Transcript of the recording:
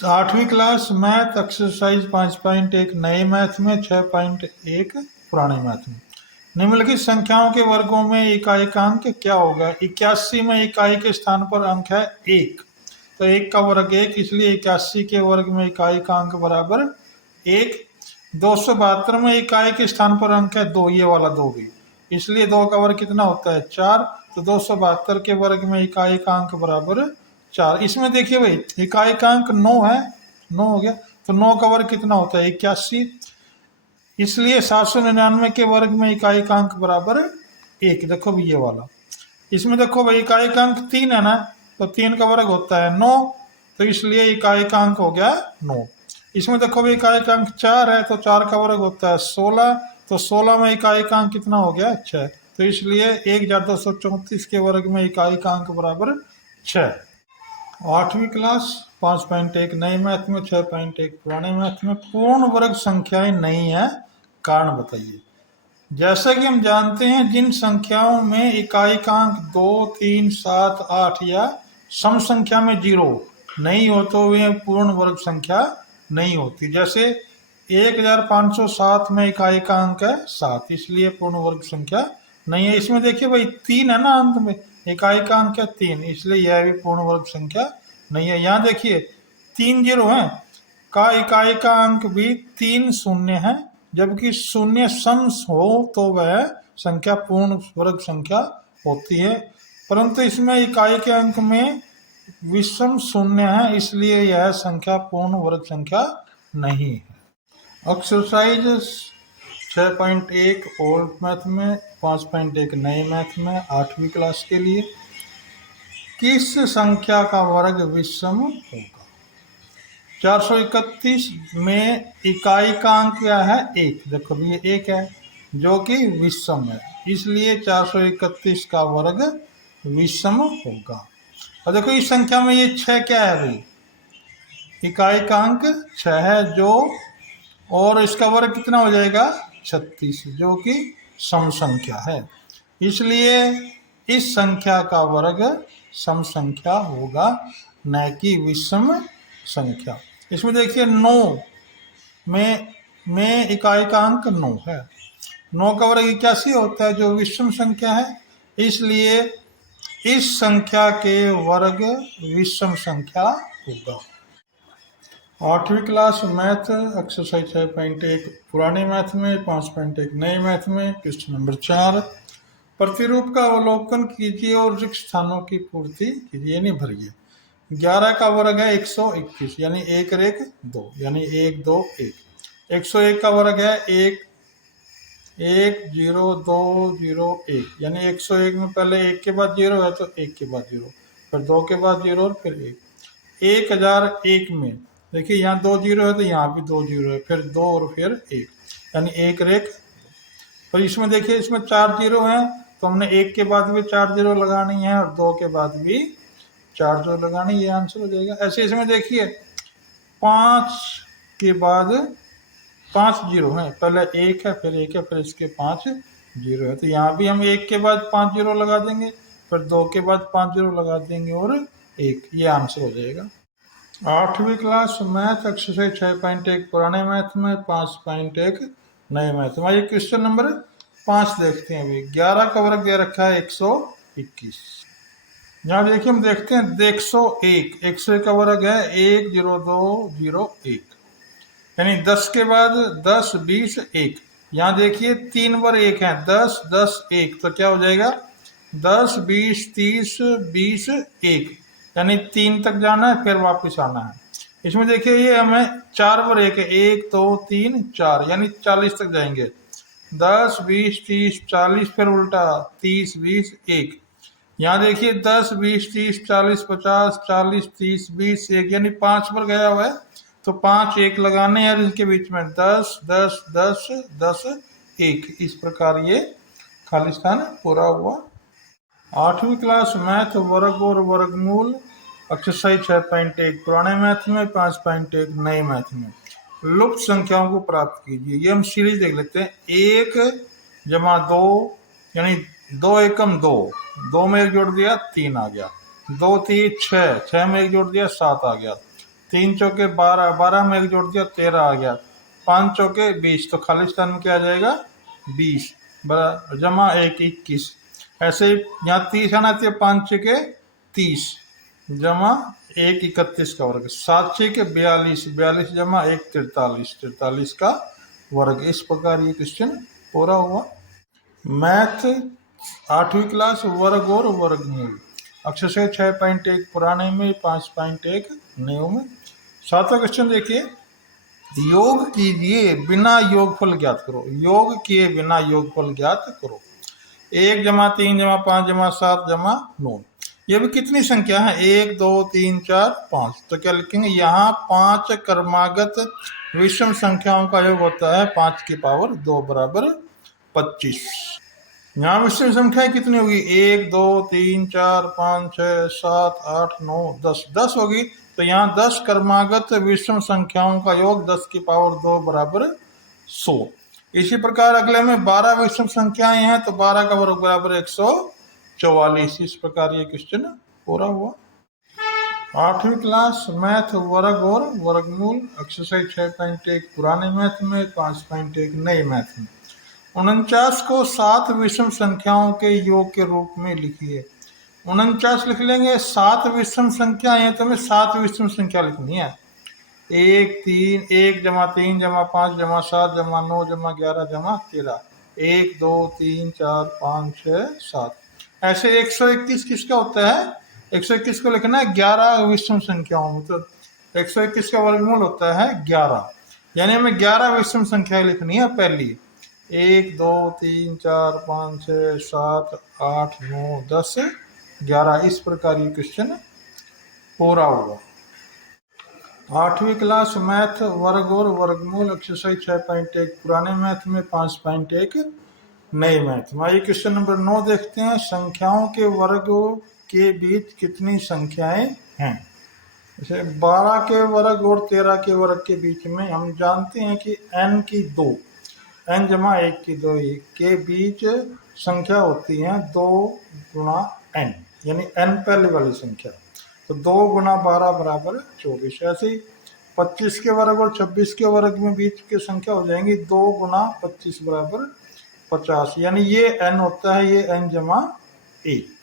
तो 8वीं class math exercise 5.1 नए मैथ में 6.1 पुराने मैथ में निम्नलिखित संख्याओं के वर्गों में इकाई का अंक क्या होगा। 81 में इकाई के स्थान पर अंक है 1, तो 1 का वर्ग 1, इसलिए 81 के वर्ग में इकाई का अंक बराबर 1। 272 में इकाई के स्थान पर अंक है 2, ये वाला 2 भी, इसलिए 2 का वर्ग कितना होता है 4, तो 272 के वर्ग में इकाई का अंक बराबर 4। इसमें देखिए भाई इकाई का अंक 9 है, 9 हो गया, तो 9 का वर्ग कितना होता है 81, इसलिए 799 के वर्ग में इकाई का अंक बराबर 1। देखो भाई ये वाला, इसमें देखो भाई इकाई का अंक 3 है ना, तो 3 का वर्ग होता है 9, तो इसलिए इकाई का अंक हो गया 9। इसमें देखो भाई इकाई का अंक 4 है, तो 4 का वर्ग होता है 16, तो 16 में इकाई का अंक कितना हो गया 6, तो इसलिए 1234 के वर्ग में इकाई का अंक बराबर 6। 8वीं क्लास 5.1 नए मैथ में 6.1 पुराने मैथ में पूर्ण वर्ग संख्याएं नहीं है, कारण बताइए। जैसा कि हम जानते हैं जिन संख्याओं में इकाई का अंक 2, 3, 7, 8 या सम संख्या में 0 नहीं हो तो वे पूर्ण वर्ग संख्या नहीं होती। जैसे 1507 में इकाई का अंक है 7, इसलिए पूर्ण वर्ग संख्या नहीं है। इसमें देखिए भाई 3 है ना अंत में, इकाई का अंक है 3, इसलिए यह भी पूर्ण वर्ग संख्या नहीं है। यहाँ देखिए 3 0 है का इकाई का अंक भी 3 शून्य है, जबकि शून्य सम हो तो वह संख्या पूर्ण वर्ग संख्या होती है, परंतु इसमें इकाई के अंक में विषम शून्य है, इसलिए यह संख्या पूर्ण वर्ग संख्या नहीं है। एक्सरसाइज 6.1 ओल्ड मैथ में 5.1 नए मैथ में 8वीं क्लास के लिए किस संख्या का वर्ग विषम होगा। 431 में इकाई का अंक क्या है 1, देखो ये 1 है जो कि विषम है, इसलिए 431 का वर्ग विषम होगा। और देखो इस संख्या में ये 6 क्या है भाई, इकाई का अंक 6 है जो, और इसका वर्ग कितना हो जाएगा 36, जो कि सम संख्या है, इसलिए इस संख्या का वर्ग सम संख्या होगा, न कि विषम संख्या। इसमें देखिए 9 में इकाई का अंक 9 है, 9 का वर्ग 81 होता है जो विषम संख्या है, इसलिए इस संख्या के वर्ग विषम संख्या होगा। 8वीं क्लास मैथ एक्सरसाइज 6.1 पुराने मैथ में 5.1 नए मैथ में क्वेश्चन नंबर 4, प्रतिरूप का अवलोकन कीजिए और रिक्त स्थानों की पूर्ति कीजिए, नहीं भरिए। 11 का वर्ग है 121, यानी 1 और 1 2, यानी 1 2 1। 101 का वर्ग है 1 1 0 2 0 1, यानी 101 में पहले 1 के बाद 0 है तो 1 के बाद 0, फिर 2 के बाद 0 और फिर 1। 1001 में देखिए यहाँ 2 0 है तो यहाँ भी 2 0 है, फिर 2 और फिर 1, यानी 1 और 1। और इसमें देखिए इसमें 4 0 है, तो हमने 1 के बाद भी 4 0 लगानी है और 2 के बाद भी 4 0 लगानी, ये आंसर हो जाएगा। ऐसे इसमें देखिए 5 के बाद 5 0 है, पहले 1 है फिर 1 है फिर इसके 5 0 है, तो यहाँ भी हम 1 के बाद 5 0 लगा देंगे, फिर 2 के बाद 5 0 लगा देंगे और 1, ये आंसर हो जाएगा। 8वीं क्लास मैथ एक्सरसाइज 6.1 पुराने मैथ में 5.1 नए मैथ में। ये क्वेश्चन नंबर 5 देखते हैं अभी। 11 का वर्ग दे रखा है 121, यहाँ देखिए हम देखते हैं 101, 101 का वर्ग है 1 0 2 0 1, यानी 10 के बाद 10 20 1। यहाँ देखिए 3 बार 1 है, 10 10 1, तो क्या हो जाएगा 10 20 30 20 1, यानी 3 तक जाना है फिर वापस आना है। इसमें देखिए ये हमें 4 बार 1 है, 1 2 3 4, यानी 40 तक जाएंगे, 10 20 30 40, फिर उल्टा 30 20 1। यहाँ देखिए 10 20 30 40 50 40 30 20 1, यानी 5 पर गया हुआ है, तो 5 1 लगाने हैं इनके बीच में 10 10 10 10 1, इस प्रकार ये खाली स्थान पूरा हुआ। 8वीं क्लास मैथ वर्ग और वर्गमूल एक्सरसाइज 6.1 पुराने मैथ में 5.1 नए मैथ में लुप्त संख्याओं को प्राप्त कीजिए। ये हम सीरीज देख लेते हैं। 1 जमा 2 यानी 2 एकम 2, 2 में 1 जोड़ दिया 3 आ गया, 2 3 6, 6 में 1 जोड़ दिया 7 आ गया, 3 चौके 12, 12 में 1 जोड़ दिया 13 आ गया, 5 चौके 20, तो खाली स्थान में क्या आ जाएगा 20 जमा 1 21। ऐसे ही यहाँ 30 आना चाहिए, 5 छके 30 जमा 1 31 का वर्ग, 7 छके 42, 42 जमा 1 43, 43 का वर्ग। इस प्रकार ये क्वेश्चन पूरा हुआ। मैथ 8वीं क्लास वर्ग और वर्गमूल, एक्सरसाइज 6.1 पुराने में, 5.1 नए में। 7वां क्वेश्चन देखिए, योग कीजिए बिना योगफल ज्ञात करो। योग किए बिना योगफल ज्ञात करो। 1 जमा 3 जमा 5 जमा 7 जमा 9, ये भी कितनी संख्या है 1 2 3 4 5, तो क्या लिखेंगे यहाँ 5 क्रमागत विषम संख्याओं का योग होता है 5 की पावर 2 बराबर 25। यहाँ विषम संख्या कितनी होगी 1 2 3 4 5 6 7 8 9 10, 10 होगी, तो यहाँ 10 क्रमागत विषम संख्याओं का योग 10 की पावर 2 बराबर 100। इसी प्रकार अगले में 12 विषम संख्याएं हैं, तो 12 का वर्ग बराबर 144। इस प्रकार ये क्वेश्चन पूरा हुआ। 8वीं क्लास मैथ वर्ग और वर्गमूल, एक्सरसाइज 6.1 पुराने मैथ में, 5.1 नए मैथ में। 49 को 7 विषम संख्याओं के योग के रूप में लिखिए। 49 लिख लेंगे, 7 विषम संख्या है तो हमें 7 विषम संख्या लिखनी है। 1 3 1 जमा 3 जमा 5 जमा 7 जमा 9 जमा 11 जमा 13, 1 2 3 4 5 6 7। ऐसे 121 किसका होता है, 121 को लिखना है 11 विषम संख्याओं में, तो 121 का वर्गमूल होता है 11, यानी हमें 11 विषम संख्या लिखनी है पहली। 1 2 3 4 5 6 7 8 9 10 11। इस प्रकार ये क्वेश्चन पूरा होगा। 8वीं क्लास मैथ वर्ग और वर्गमूल, एक्सरसाइज 6.1 पुराने मैथ में, 5.1 नए मैथ में। आइए क्वेश्चन नंबर 9 देखते हैं। संख्याओं के वर्गों के बीच कितनी संख्याएं हैं। जैसे 12 के वर्ग और 13 के वर्ग के बीच में हम जानते हैं कि n की 2, n जमा 1 की 2 के बीच संख्या होती है 2 गुणा n, यानी n पहले वाली संख्या, तो 2 गुणा 12 बराबर 24। ऐसे ही 25 के वर्ग और 26 के वर्ग में बीच की संख्या हो जाएंगी 2 गुणा 25 बराबर 50, यानी ये n होता है ये n जमा 1।